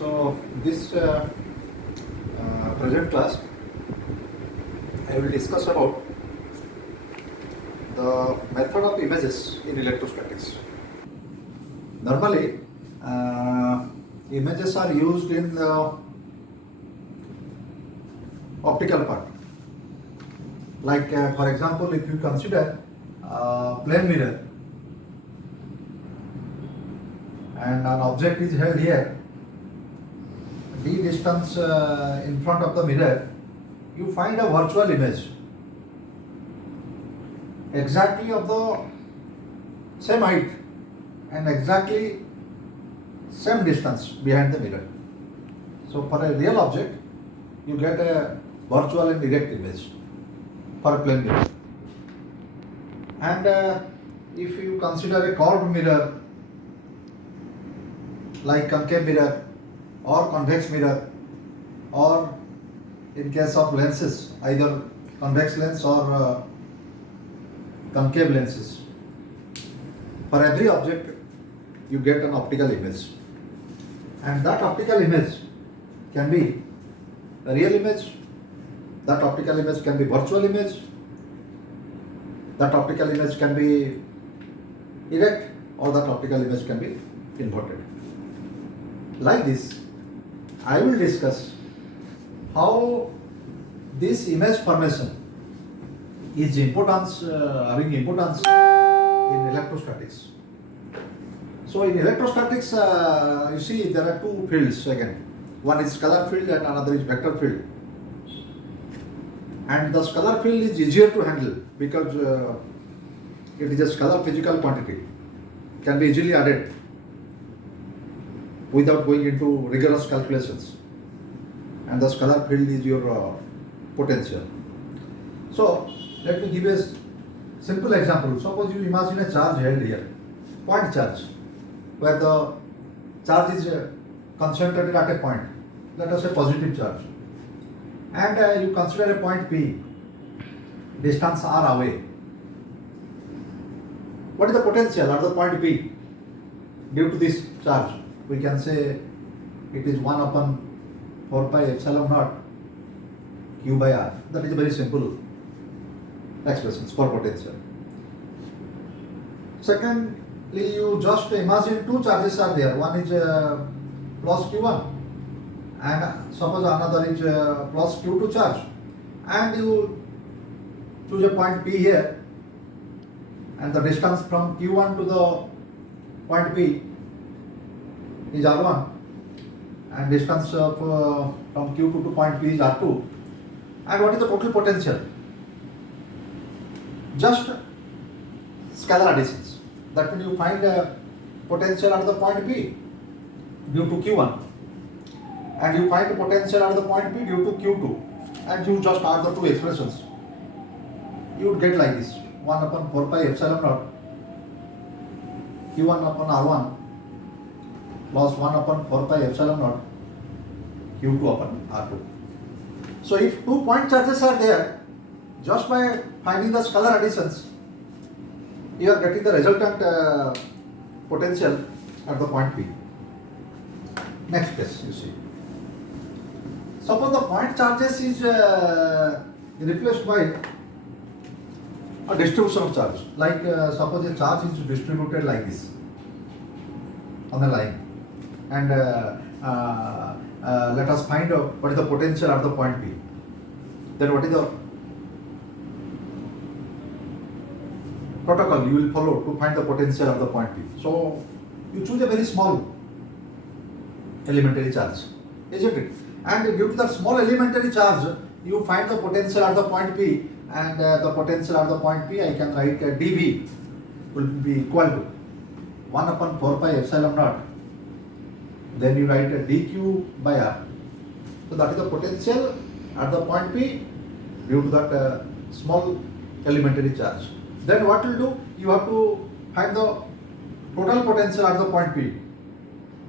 So this present class I will discuss about the method of images in electrostatics. Normally images are used in the optical part. Like for example, if you consider plane mirror and an object is held here, d distance in front of the mirror, you find a virtual image exactly of the same height and exactly same distance behind the mirror. So for a real object, you get a virtual and direct image for a plane mirror. And if you consider a curved mirror like concave mirror or convex mirror, or in case of lenses, either convex lens or concave lenses, for every object you get an optical image, and that optical image can be a real image, that optical image can be virtual image, that optical image can be erect, or that optical image can be inverted. Like this, I will discuss how this image formation is having importance in electrostatics. So in electrostatics, you see there are two fields again. One is scalar field and another is vector field. And the scalar field is easier to handle because it is a scalar physical quantity, can be easily added without going into rigorous calculations. And the scalar field is your potential. So let me give a simple example. Suppose you imagine a charge held here, point charge, where the charge is concentrated at a point, let us say positive charge, and you consider a point P, distance r away. What is the potential at the point P due to this charge? We can say it is 1 upon 4 pi epsilon naught q by r. That is a very simple expressions for potential. Secondly, you just imagine two charges are there. One is plus q1 and suppose another is plus q2 charge, and you choose a point P here, and the distance from q1 to the point P is r1, and distance from q2 to point P is r2. And what is the total potential? Just scalar additions. That means you find a potential at the point P due to q1, and you find a potential at the point P due to q2, and you just add the two expressions. You would get like this: 1 upon 4 pi epsilon naught q1 upon r1 plus 1 upon 4 pi epsilon naught q2 upon r2. So if two point charges are there, just by finding the scalar additions, you are getting the resultant potential at the point P. Next case, you see. Suppose the point charges is replaced by a distribution of charge. Like suppose a charge is distributed like this on a line, and let us find out what is the potential at the point P. Then what is the protocol you will follow to find the potential of the point P? So you choose a very small elementary charge, isn't it? And due to the small elementary charge, you find the potential at the point P, and the potential at the point P, I can write dV will be equal to 1 upon 4 pi epsilon naught. Then you write dq by r. So that is the potential at the point P due to that small elementary charge. Then what you will do? You have to find the total potential at the point P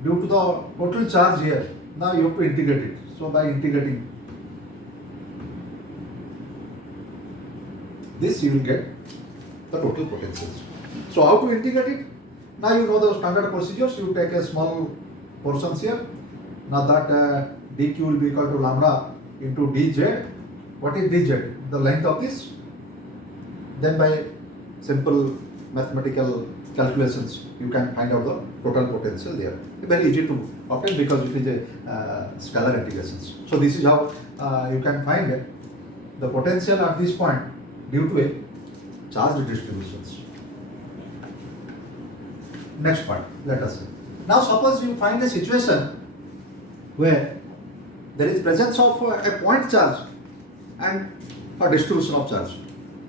due to the total charge here. Now you have to integrate it. So by integrating this, you will get the total potentials. So how to integrate it? Now you know the standard procedures. You take a small portions here, Now that dq will be equal to lambda into dz. What is dz? The length of this. Then by simple mathematical calculations, you can find out the total potential there. Very easy to obtain because it is a scalar integrations. So this is how you can find the potential at this point due to a charge distributions. Next part, let us see. Now suppose you find a situation where there is presence of a point charge and a distribution of charge.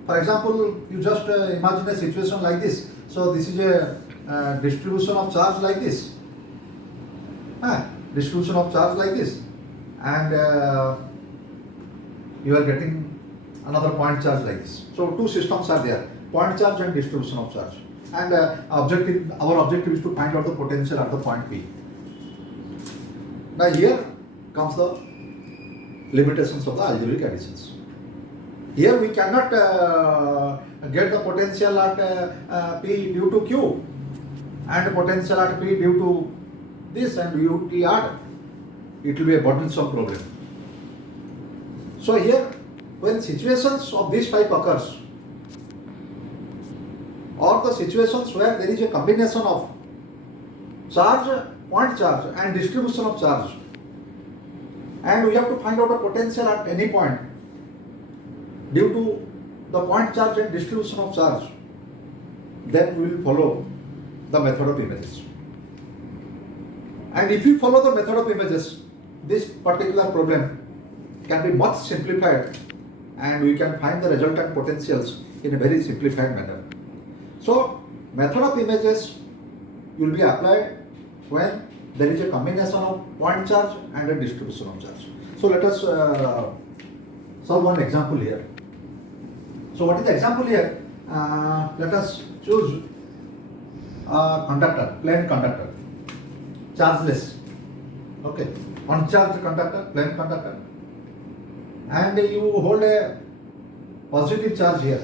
For example, you just imagine a situation like this. So this is a distribution of charge like this. Distribution of charge like this, and you are getting another point charge like this. So two systems are there: point charge and distribution of charge. And our objective is to find out the potential at the point P. Now here comes the limitations of the algebraic additions. Here we cannot get the potential at P due to Q and potential at P due to this and due to R. It will be a burdensome problem. So here, when situations of this type occurs, or the situations where there is a combination of charge, point charge and distribution of charge, and we have to find out the potential at any point due to the point charge and distribution of charge, then we will follow the method of images. And if you follow the method of images, this particular problem can be much simplified and we can find the resultant potentials in a very simplified manner. So, method of images will be applied when there is a combination of point charge and a distribution of charge. So, let us solve one example here. So, what is the example here? Let us choose a conductor, plain conductor, chargeless, okay, uncharged conductor, plain conductor, and you hold a positive charge here,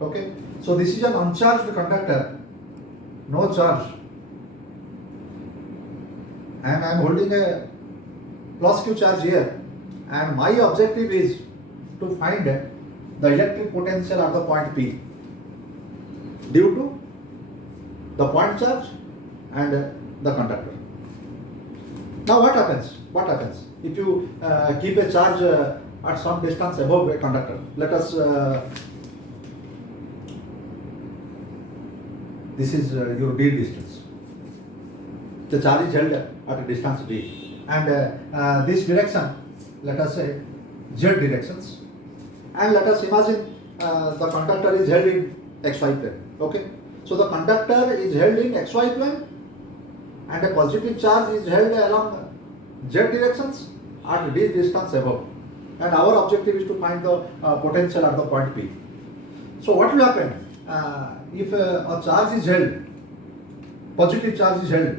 okay. So this is an uncharged conductor, no charge, and I am holding a plus Q charge here, and my objective is to find the electric potential at the point P due to the point charge and the conductor. Now what happens? What happens if you keep a charge at some distance above a conductor? Let us this is your d distance. The charge is held at a distance d, and this direction, let us say z directions, and let us imagine the conductor is held in xy plane. Okay, so the conductor is held in xy plane, and a positive charge is held along z directions at d distance above, and our objective is to find the potential at the point P. So what will happen if a charge is held, positive charge is held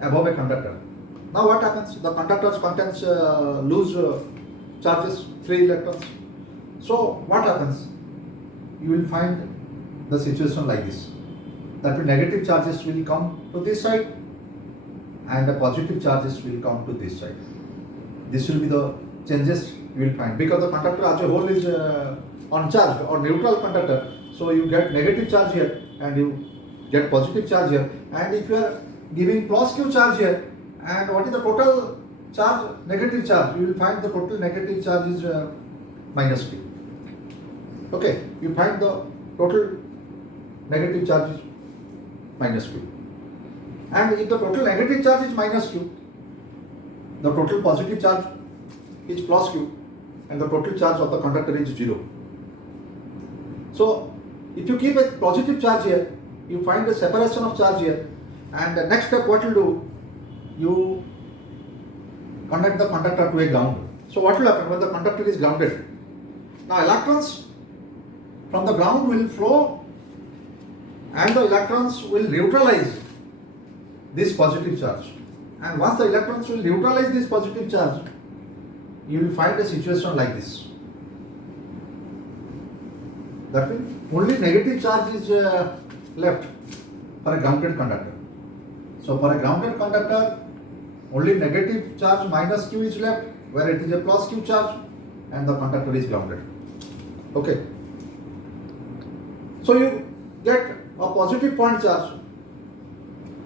above a conductor? Now what happens? The conductor contains loose charges, free electrons. So what happens? You will find the situation like this, that the negative charges will come to this side and the positive charges will come to this side. This will be the changes you will find, because the conductor as a whole is uncharged or neutral conductor. So you get negative charge here and you get positive charge here, and if you are giving plus Q charge here, and what is the total charge, negative charge, you will find the total negative charge is minus Q. Okay, you find the total negative charge is minus Q. And if the total negative charge is minus Q, the total positive charge is plus Q, and the total charge of the conductor is 0. So, if you keep a positive charge here, you find the separation of charge here, and the next step what you do, you connect the conductor to a ground. So what will happen when the conductor is grounded? Now electrons from the ground will flow, and the electrons will neutralize this positive charge. And once the electrons will neutralize this positive charge, you will find a situation like this. That means only negative charge is left for a grounded conductor. So for a grounded conductor, only negative charge minus q is left, where it is a plus q charge and the conductor is grounded. Okay. So you get a positive point charge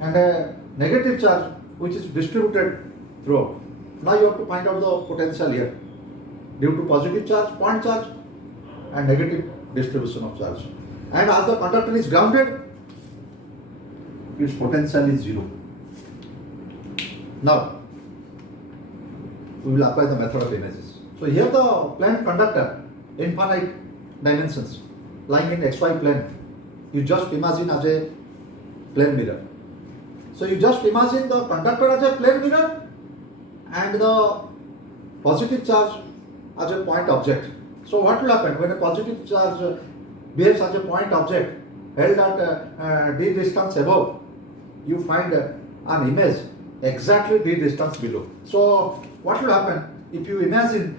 and a negative charge which is distributed throughout. Now you have to find out the potential here due to positive charge, point charge and negative distribution of charge. And as the conductor is grounded, its potential is 0. Now, we will apply the method of images. So here the plane conductor, infinite dimensions, lying in xy plane, you just imagine as a plane mirror. So you just imagine the conductor as a plane mirror and the positive charge as a point object. So what will happen when a positive charge behaves as a point object held at d distance above? You find an image exactly d distance below. So what will happen if you imagine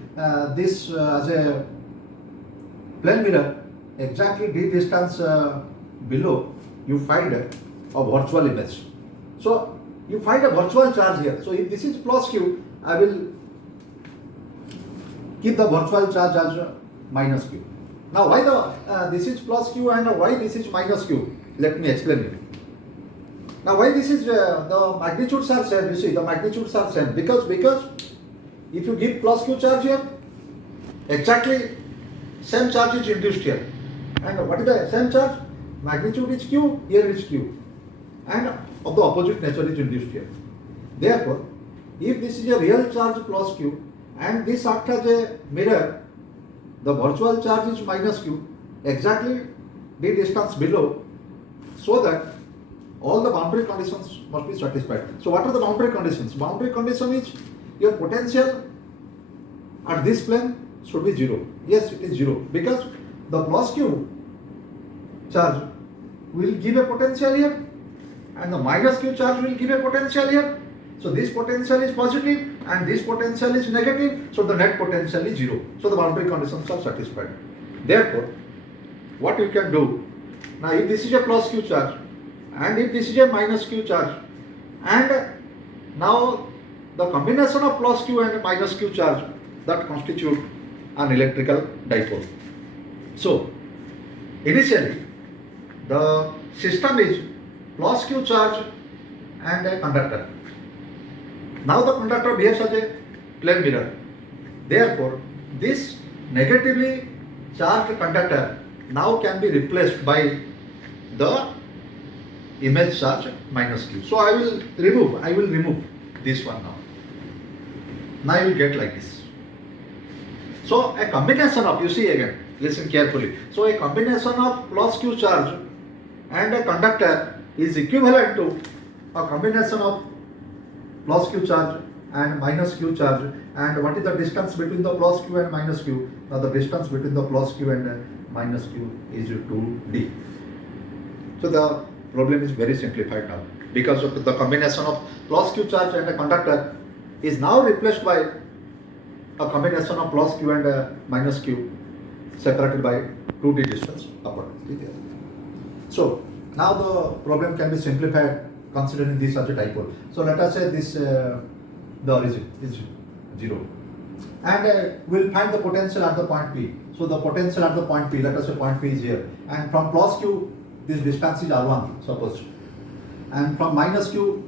this as a plane mirror exactly d distance below? You find a virtual image. So you find a virtual charge here. So if this is plus q, I will keep the virtual charge as minus q. Now why this is plus q and why this is minus q? Let me explain it. Now why this is the magnitudes are same? You see the magnitudes are same because if you give plus q charge here, exactly same charge is induced here. And what is the same charge? Magnitude is q, here is q, and of the opposite nature is induced here. Therefore, if this is a real charge plus q and this acts as a mirror, the virtual charge is minus q, exactly d distance below, so that all the boundary conditions must be satisfied. So what are the boundary conditions? Boundary condition is your potential at this plane should be 0. Yes, it is 0 because the plus q charge will give a potential here and the minus q charge will give a potential here. So this potential is positive and this potential is negative, so the net potential is 0. So the boundary conditions are satisfied. Therefore, what you can do, now if this is a plus q charge and if this is a minus q charge, and now the combination of plus q and minus q charge, that constitute an electrical dipole. So initially the system is plus q charge and a conductor. Now the conductor behaves as a plane mirror. Therefore, this negatively charged conductor now can be replaced by the image charge minus q. So I will remove this one now. Now you will get like this. So a combination of, you see again, listen carefully. So a combination of plus q charge and a conductor is equivalent to a combination of plus q charge and minus q charge. And what is the distance between the plus q and minus q? Now the distance between the plus q and minus q is 2d. So the problem is very simplified now because of the combination of plus q charge and a conductor is now replaced by a combination of plus q and minus q separated by 2d distance apart. So now the problem can be simplified considering this as a dipole. So let us say this the origin is 0 and we'll find the potential at the point P. So the potential at the point P, let us say point P is here, and from plus q this distance is r1 suppose, and from minus q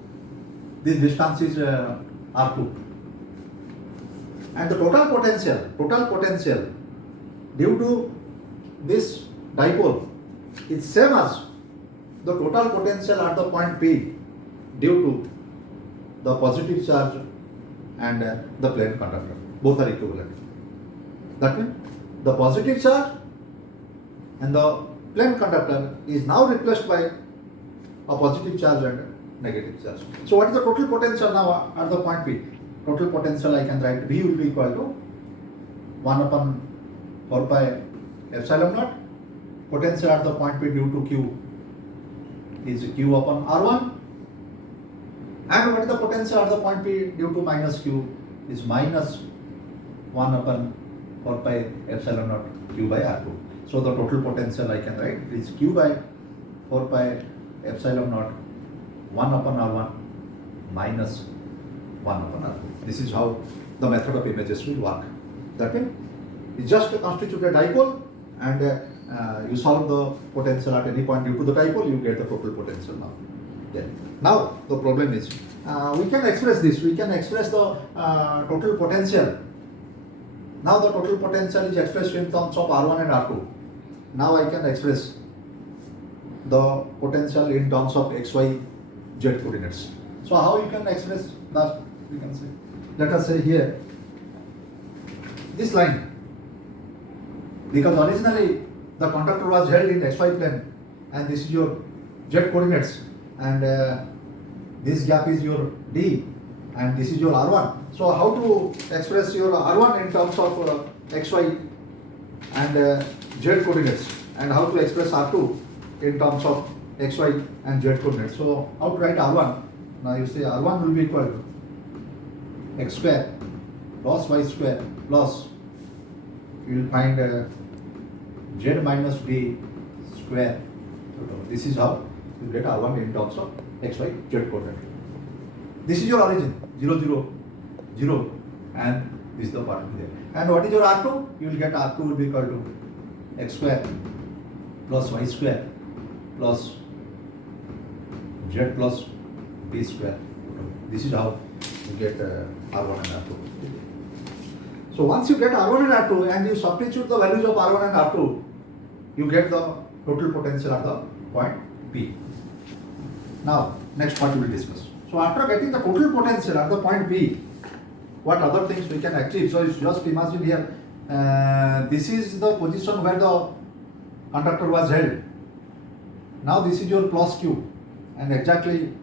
this distance is r2, and the total potential due to this dipole is same as the total potential at the point P due to the positive charge and the plane conductor. Both are equivalent. That means the positive charge and the plane conductor is now replaced by a positive charge and negative charge. So what is the total potential now at the point P? Total potential I can write V will be equal to 1 upon 4 pi epsilon naught. Potential at the point P due to Q is Q upon R1. And what is the potential at the point P due to minus Q is minus 1 upon 4 pi epsilon naught Q by R2. So the total potential I can write is Q by 4 pi epsilon naught 1 upon R1 minus 1 upon R2. This is how the method of images will work. That means you just constitute a dipole and you solve the potential at any point due to the dipole, you get the total potential now. Now the problem is we can express this, we can express the total potential. Now the total potential is expressed in terms of R1 and R2. Now I can express the potential in terms of x, y, z coordinates. So how you can express that? We can say, let us say here, this line, because originally the conductor was held in xy plane and this is your z coordinates and this gap is your d and this is your R1. So how to express your R1 in terms of xy and z coordinates, and how to express R2 in terms of xy and z coordinates. So how to write R1? Now you say R1 will be equal to x square plus y square plus, you will find z minus d square. This is how you get R1 in terms of x, y, z coordinate. This is your origin, 0, 0, 0, and this is the part there. And what is your R2? You will get R2 will be equal to x square plus y square plus z plus d square. This is how you get R1 and R2. So once you get R1 and R2 and you substitute the values of R1 and R2, you get the total potential at the point P. Now next part we will discuss. So after getting the total potential at the point P, what other things we can achieve? So just imagine here, this is the position where the conductor was held. Now this is your plus Q and exactly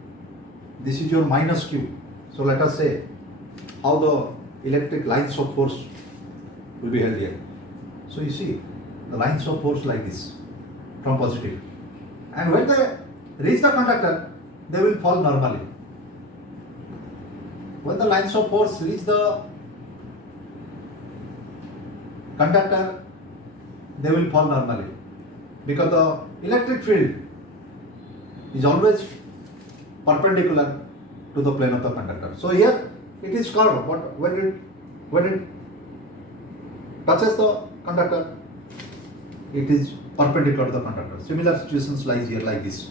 this is your minus Q. So let us say how the electric lines of force will be held here. So you see the lines of force like this from positive, and when they reach the conductor they will fall normally. When the lines of force reach the conductor they will fall normally, because the electric field is always perpendicular to the plane of the conductor. So here it is curved, but when it touches the conductor, it is perpendicular to the conductor. Similar situations lies here like this.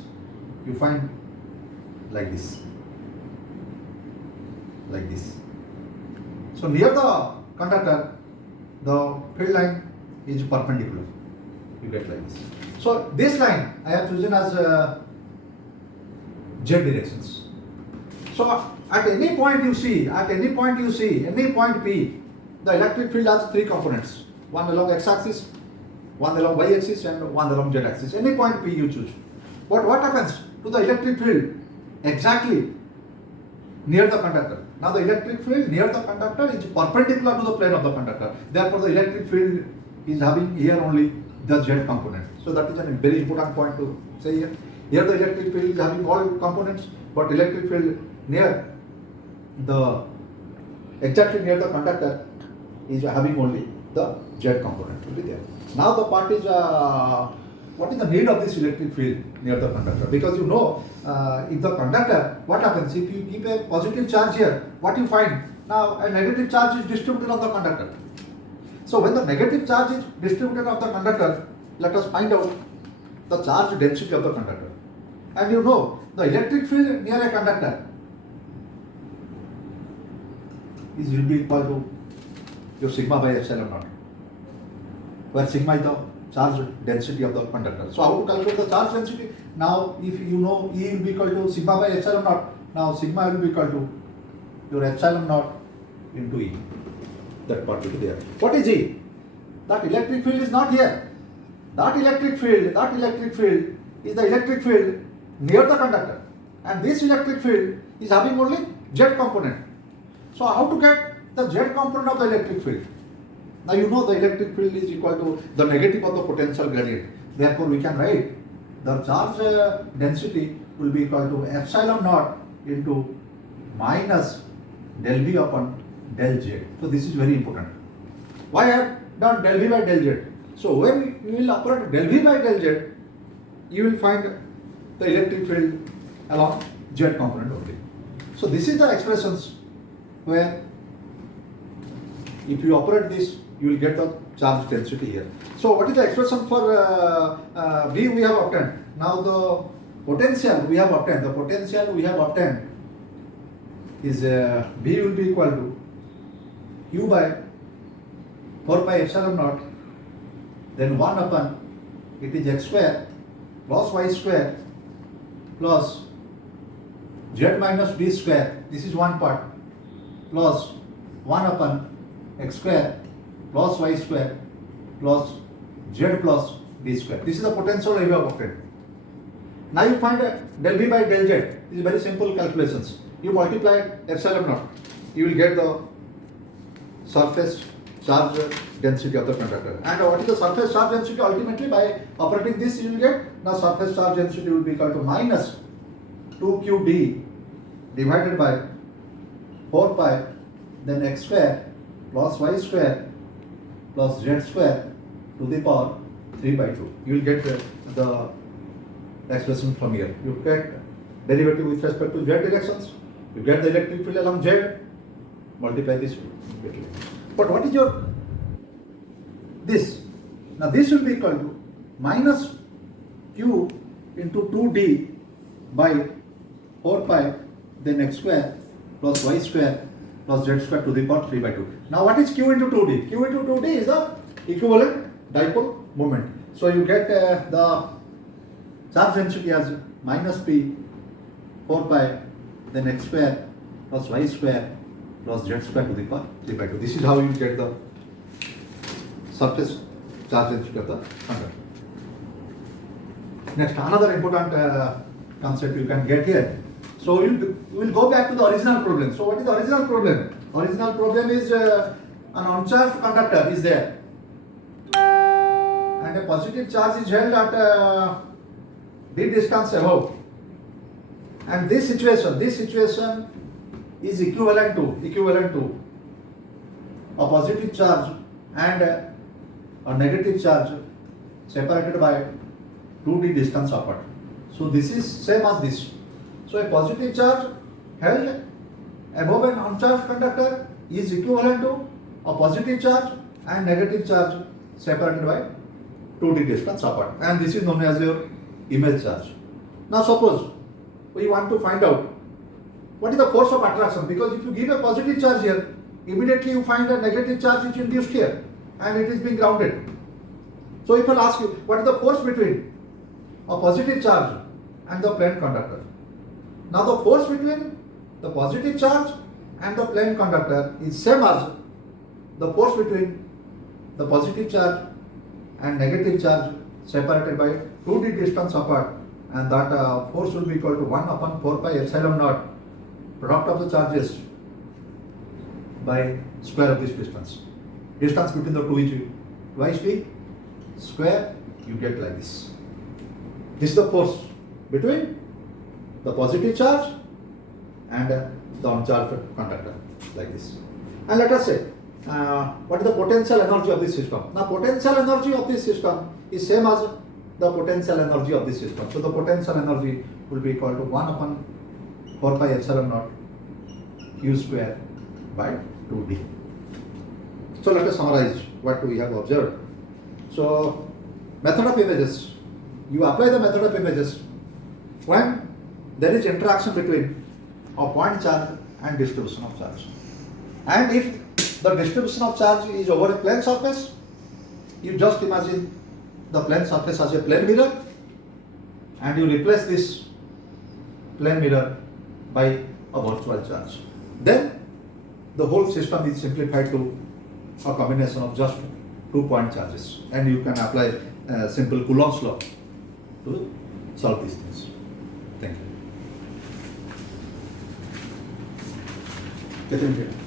You find like this, like this. So near the conductor, the field line is perpendicular. You get like this. So this line I have chosen as z directions. So at any point you see, any point P, the electric field has three components. One along x-axis, one along y-axis and one along z-axis. Any point P you choose. But what happens to the electric field exactly near the conductor? Now the electric field near the conductor is perpendicular to the plane of the conductor. Therefore the electric field is having here only the z component. So that is a very important point to say here. Here the electric field is having all components, but electric field near the exactly near the conductor is having only the z component will be there. Now the part is what is the need of this electric field near the conductor? Because you know, if the conductor, what happens if you keep a positive charge here, what you find? Now a negative charge is distributed on the conductor. So when the negative charge is distributed on the conductor, let us find out the charge density of the conductor. And you know, the electric field near a conductor will be equal to your sigma by epsilon naught, where sigma is the charge density of the conductor. So how to calculate the charge density? Now if you know E will be equal to sigma by epsilon naught, now sigma will be equal to your epsilon naught into E. That part will be there. What is E? That electric field is not here. That electric field is the electric field near the conductor, and this electric field is having only z component. So how to get the z component of the electric field? Now you know the electric field is equal to the negative of the potential gradient. Therefore we can write the charge density will be equal to epsilon naught into minus del V upon del Z. So this is very important. Why I have done del V by del Z? So when you will operate del V by del Z, you will find the electric field along Z component only. So this is the expressions where if you operate this, you will get the charge density here. So what is the expression for V we have obtained? Now the potential we have obtained. The potential we have obtained is V will be equal to Q by 4 pi epsilon naught, then 1 upon it is x square plus y square plus z minus d square. This is one part, plus 1 upon x square plus y square plus z plus d square. This is the potential we have obtained. Now you find del V by del Z. This is very simple calculations. You multiply epsilon naught, you will get the surface charge density of the conductor. And what is the surface charge density? Ultimately, by operating this, you will get the surface charge density will be equal to minus 2qd divided by 4 pi, then x square plus y square plus z square to the power 3 by 2. You will get the expression from here. You get derivative with respect to z directions. You get the electric field along z. Multiply this. But what is your this? Now this will be equal to minus q into 2d by 4 pi, then x square plus y square plus z square to the power 3 by 2. Now what is q into 2d? Q into 2d is the equivalent dipole moment. So you get the charge density as minus p 4 pi, then x square plus y square plus z square to the power 3 by 2. This is how you get the surface charge density of the conductor. Next, another important concept you can get here. So we will go back to the original problem. So what is the original problem? Original problem is an uncharged conductor is there, and a positive charge is held at d distance above. And this situation is equivalent to a positive charge and a negative charge separated by 2d distance apart. So this is same as this. So a positive charge held above an uncharged conductor is equivalent to a positive charge and negative charge separated by 2d distance apart. And this is known as your image charge. Now suppose we want to find out what is the force of attraction, because if you give a positive charge here, immediately you find a negative charge which is induced here and it is being grounded. So if I'll ask you, what is the force between a positive charge and the plane conductor? Now the force between the positive charge and the plane conductor is same as the force between the positive charge and negative charge separated by 2d distance apart, and that force will be equal to 1 upon 4 pi epsilon naught product of the charges by square of this distance. Distance between the two is twice d square, you get like this. This is the force between the positive charge and the uncharged conductor, like this. And let us say, what is the potential energy of this system? Now potential energy of this system is same as the potential energy of this system. So the potential energy will be equal to 1 upon 4 pi epsilon naught q square by 2d. So let us summarize what we have observed. So method of images, you apply the method of images when there is interaction between a point charge and distribution of charge. And if the distribution of charge is over a plane surface, you just imagine the plane surface as a plane mirror and you replace this plane mirror by a virtual charge. Then the whole system is simplified to a combination of just 2-point charges, and you can apply simple Coulomb's law to solve these things. Thank you.